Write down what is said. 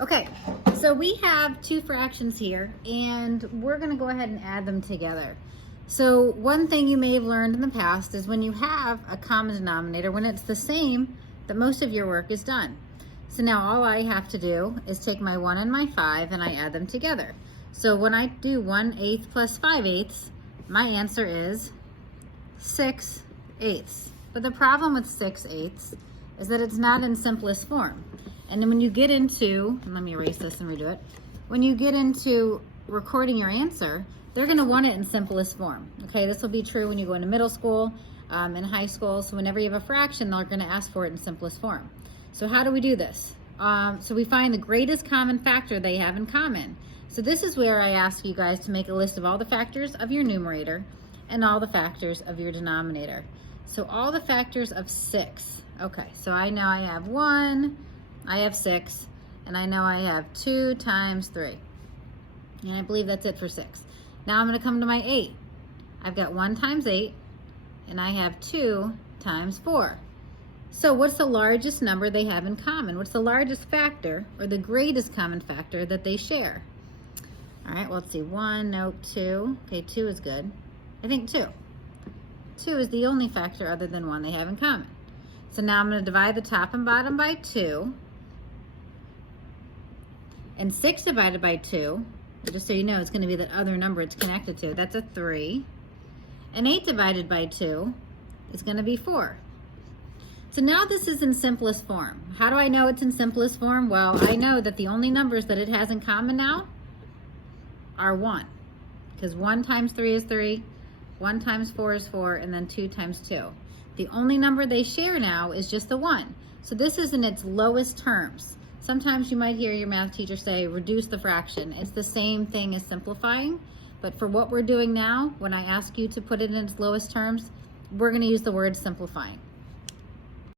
Okay, so we have two fractions here, and we're going to go ahead and add them together. So one thing you may have learned in the past is when you have a common denominator, when it's the same, that most of your work is done. So now all I have to do is take my 1 and my 5 and I add them together. So when I do 1/8 plus 5/8, my answer is 6/8. But the problem with 6/8 is that it's not in simplest form. And then when you get into, let me erase this and redo it. When you get into recording your answer, they're gonna want it in simplest form. Okay, this will be true when you go into middle school, in high school. So whenever you have a fraction, they're gonna ask for it in simplest form. So how do we do this? So we find the greatest common factor they have in common. So this is where I ask you guys to make a list of all the factors of your numerator and all the factors of your denominator. So all the factors of 6. Okay, so I know I have 1, I have 6, and I know I have 2 times 3. And I believe that's it for 6. Now I'm going to come to my 8. I've got 1 times 8, and I have 2 times 4. So what's the largest number they have in common? What's the largest factor, or the greatest common factor that they share? All right, well, let's see. 1, no, 2. Okay, 2 is good. I think 2. 2 is the only factor other than 1 they have in common. So now I'm going to divide the top and bottom by 2. And 6 divided by 2, just so you know, it's going to be the other number it's connected to. That's a 3. And 8 divided by 2 is going to be 4. So now this is in simplest form. How do I know it's in simplest form? Well, I know that the only numbers that it has in common now are 1. Because 1 times 3 is 3, 1 times 4 is 4, and then 2 times 2. The only number they share now is just the 1. So this is in its lowest terms. Sometimes you might hear your math teacher say, reduce the fraction. It's the same thing as simplifying, but for what we're doing now, when I ask you to put it in its lowest terms, we're going to use the word simplifying.